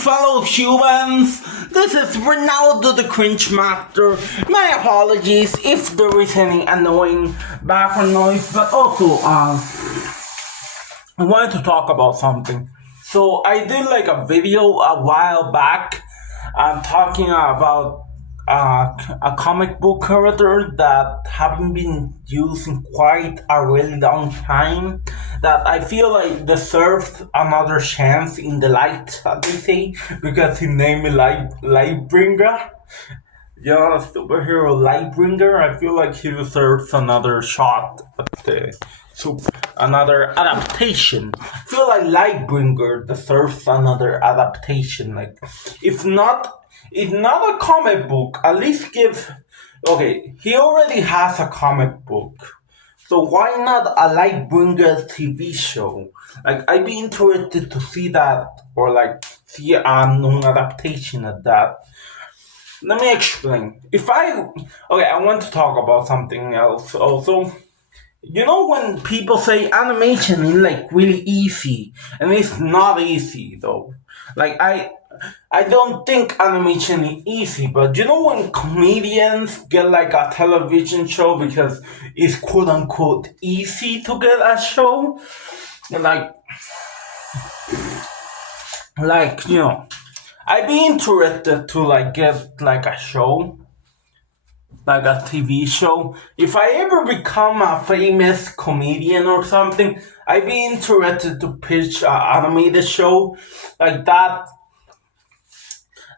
fellow humans. This is Ronaldo the Cringe Master. My apologies if there is any annoying background noise, but also, I wanted to talk about something. So, I did like a video a while back talking about a comic book character that haven't been used in quite a really long time that I feel like deserves another chance in the light, as they say, because his name is Lightbringer. You know, superhero Lightbringer. I feel like he deserves another shot at the another adaptation. I feel like Lightbringer deserves another adaptation. Like, if not, if not a comic book, at least give. Okay, he already has a comic book, so why not a Lightbringer TV show? Like, I'd be interested to see that, or like see an adaptation of that. Let me explain. I want to talk about something else also. You know when people say animation is like really easy, and it's not easy though. Like I don't think animation is easy, but you know when comedians get like a television show because it's quote unquote easy to get a show, like you know, I'd be interested to like get like a show, like a TV show. If I ever become a famous comedian or something, I'd be interested to pitch an animated show like that.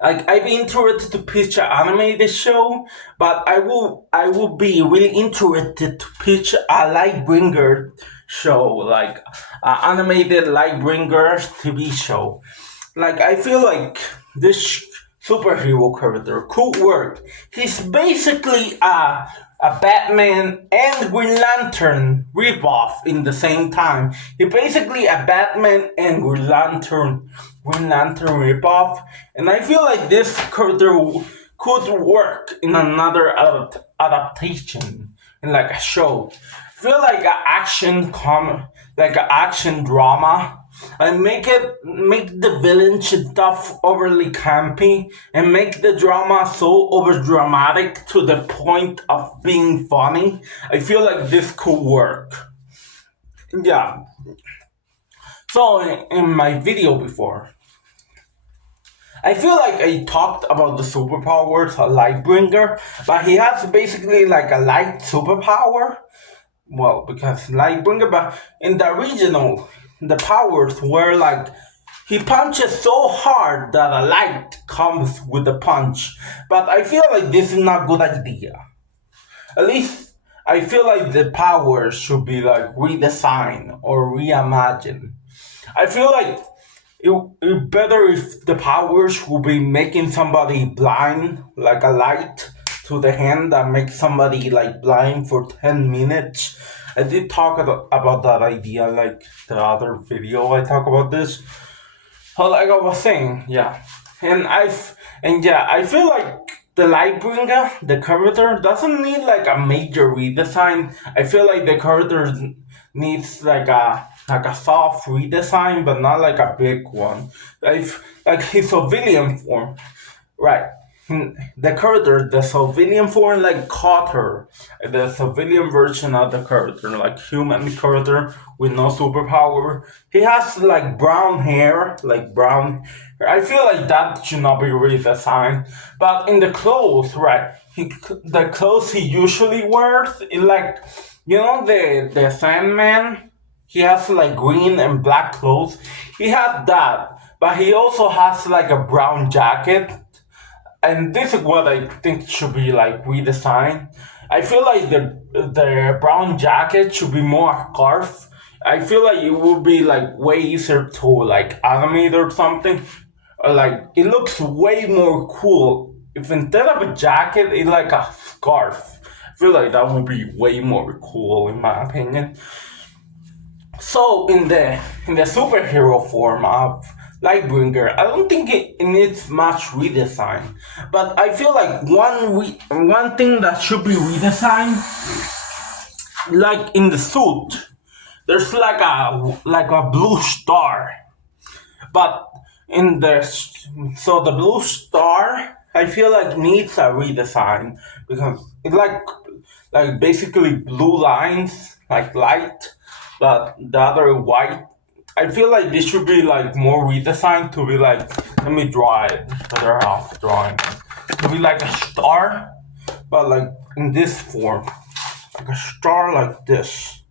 Like, I'd be interested to pitch an animated show, but I will be really interested to pitch a Lightbringer show, like an animated Lightbringer TV show. Like, I feel like this superhero character could work. He's basically a Batman and Green Lantern ripoff in the same time. He's basically a Batman and Green Lantern ripoff, and I feel like this character could work in another adaptation, in like a show. I feel like like an action drama. I make the villain stuff overly campy and make the drama so over dramatic to the point of being funny. I feel like this could work. Yeah. So in my video before, I feel like I talked about the superpowers of Lightbringer, but he has basically like a light superpower. Well, because Lightbringer, but in the original, the powers were like he punches so hard that a light comes with the punch. But I feel like this is not a good idea. At least I feel like the powers should be like redesigned or reimagined. I feel like it better if the powers will be making somebody blind, like a light to the hand that makes somebody like blind for 10 minutes. I did talk about that idea like the other video I talk about this. So like I was saying, yeah. I feel like the Lightbringer, the character, doesn't need like a major redesign. I feel like the character needs like a soft redesign, but not like a big one. Like his civilian form, right? The character, the civilian form, like Cotter, the civilian version of the character, like human character with no superpower. He has like brown hair, like brown. I feel like that should not be redesigned. But in the clothes, right? The clothes he usually wears, is like, you know, the Sandman. He has like green and black clothes. He has that, but he also has like a brown jacket, and this is what I think should be like redesigned. I feel like the brown jacket should be more scarf. I feel like it would be like way easier to like animate or something. Or like it looks way more cool if instead of a jacket it's like a scarf. I feel like that would be way more cool in my opinion. So in the superhero form of Lightbringer, I don't think it needs much redesign, but I feel like one thing that should be redesigned, like in the suit, there's like a blue star, but in the so the blue star I feel like needs a redesign because it like basically blue lines like light, but the other white. I feel like this should be like more redesigned to be like, let me draw it better off drawing it to be like a star, but like in this form, like a star like this.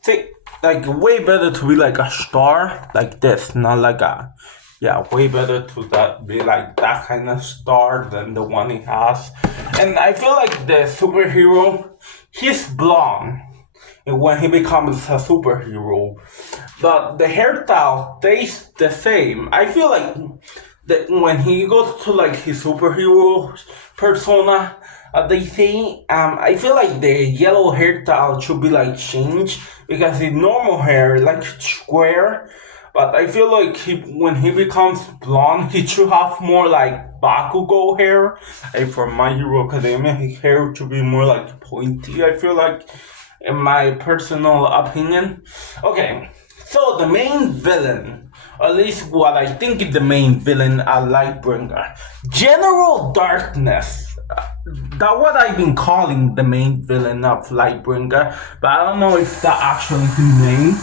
See, like way better to be like a star like this, not like a, yeah, way better to that be like that kind of star than the one he has. And I feel like the superhero, he's blonde when he becomes a superhero, but the hairstyle stays the same. I feel like that when he goes to like his superhero persona, they say, I feel like the yellow hairstyle should be like changed because his normal hair like square, but I feel like when he becomes blonde, he should have more like Bakugo hair. Like for My Hero Academia, his hair should be more like pointy. I feel like, in my personal opinion. Okay, so the main villain, or at least what I think is the main villain at Lightbringer, General Darkness. That's what I've been calling the main villain of Lightbringer, but I don't know if that actually is his name.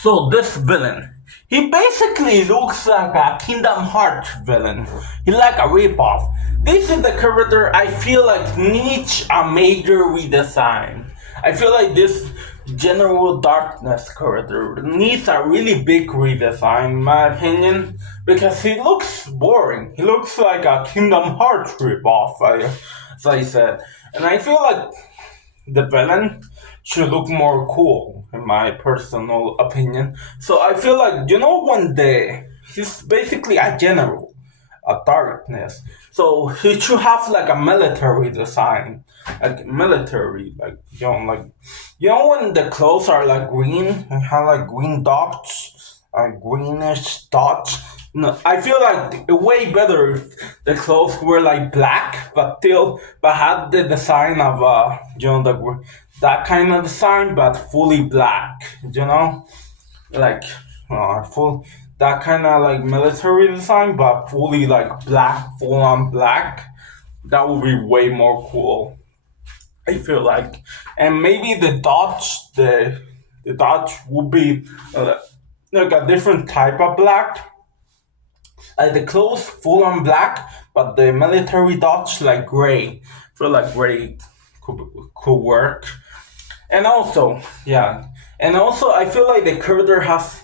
So this villain, he basically looks like a Kingdom Hearts villain. He's like a ripoff. This is the character I feel like needs a major redesign. I feel like this General Darkness character needs a really big redesign, in my opinion, because he looks boring. He looks like a Kingdom Hearts ripoff, as I said. And I feel like the villain should look more cool, in my personal opinion. So I feel like, when he's basically a general, a darkness. So he should have like a military design, like military, like when the clothes are like green and have like green dots, like greenish dots. No, I feel like way better if the clothes were like black, but had the design of that kind of design, but fully black. Like full that kind of like military design, but fully like black, full on black. That would be way more cool. I feel like, and maybe the dots would be like a different type of black. Like the clothes full on black, but the military dots like gray. Feel like gray could could work. And also, yeah, and also I feel like the character has,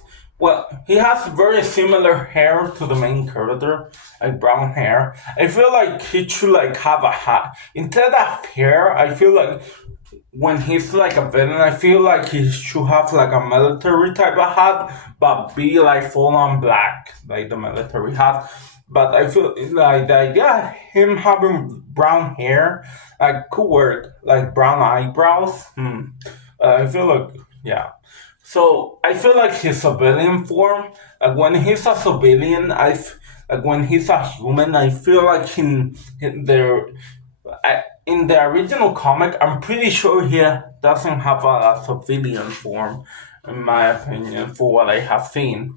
he has very similar hair to the main character, like brown hair. I feel like he should like have a hat instead of hair. I feel like when he's like a villain, I feel like he should have like a military type of hat, but be like full on black, like the military hat. But I feel like the idea him having brown hair, like could work, like brown eyebrows. I feel like, yeah. So I feel like his civilian form, like when he's a civilian, like when he's a human, I feel like in the in the original comic, I'm pretty sure he doesn't have a civilian form, in my opinion, for what I have seen.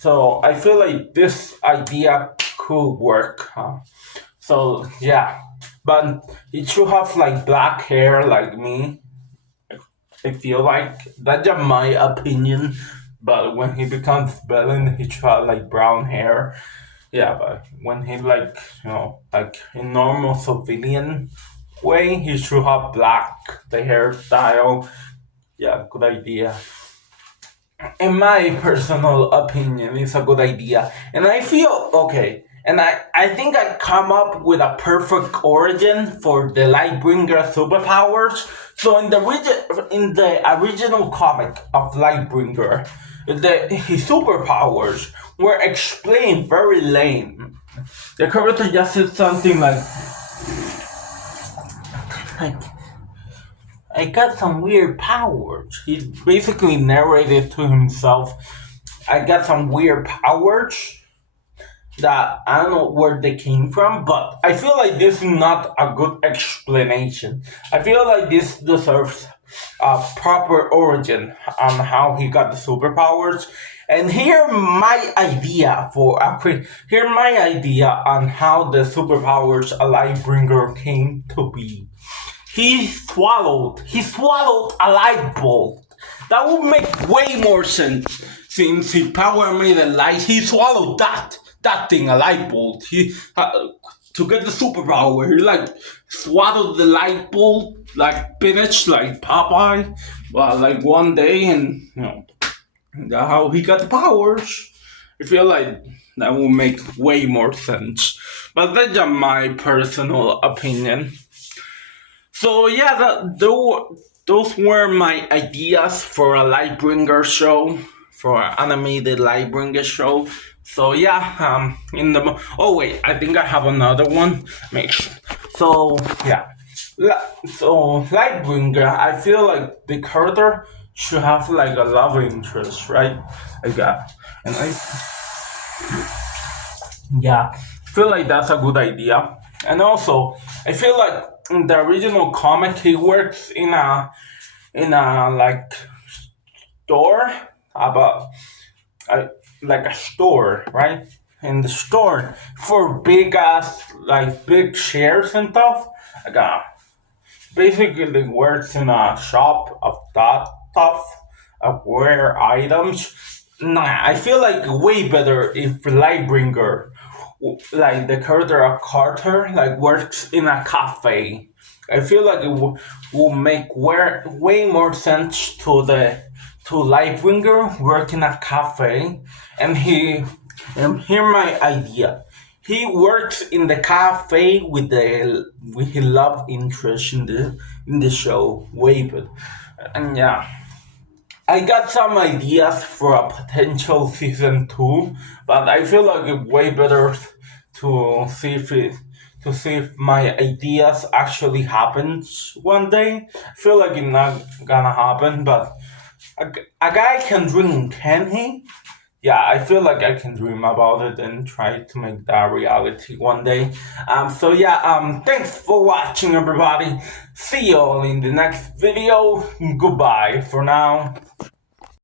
So I feel like this idea could work. So yeah, but it should have like black hair like me. I feel like that's just my opinion. But when he becomes villain, he should have like brown hair. Yeah, but when he like like in normal civilian way, he should have black the hairstyle. Yeah, good idea. In my personal opinion, it's a good idea. And I feel okay. And I think I come up with a perfect origin for the Lightbringer superpowers. So in the original comic of Lightbringer, his superpowers were explained very lame. The character just said something like I got some weird powers. He basically narrated to himself, I got some weird powers that I don't know where they came from, but I feel like this is not a good explanation. I feel like this deserves a proper origin on how he got the superpowers. And here my idea on how the superpowers a Lightbringer came to be. He swallowed a light bulb. That would make way more sense since he power made a light. He swallowed that thing, a light bulb. He to get the superpower. He like swallowed the light bulb like spinach, like Popeye. Well, like one day, and that's how he got the powers. I feel like that will make way more sense. But that's just my personal opinion. So yeah, those were my ideas for a Lightbringer show, for an animated Lightbringer show. So yeah, oh wait, I think I have another one. Make sure. So yeah, so Lightbringer, I feel like the character should have like a love interest, right? Like that, and yeah, I feel like that's a good idea. And also, I feel like in the original comic, he works in a like store about like a store, right? In the store for big ass like big shares and stuff. Like basically works in a shop of that stuff of rare items. Nah, I feel like way better if Lightbringer, like the character of Carter, like works in a cafe. I feel like will make way more sense to Lightbringer work in a cafe, and hear my idea. He works in the cafe with his love interest in the show way better, and yeah. I got some ideas for a potential season 2, but I feel like it's way better to see if it to see if my ideas actually happens one day. I feel like it's not gonna happen, but a guy can dream, can he? Yeah, I feel like I can dream about it and try to make that reality one day. So yeah, thanks for watching, everybody. See you all in the next video. Goodbye for now.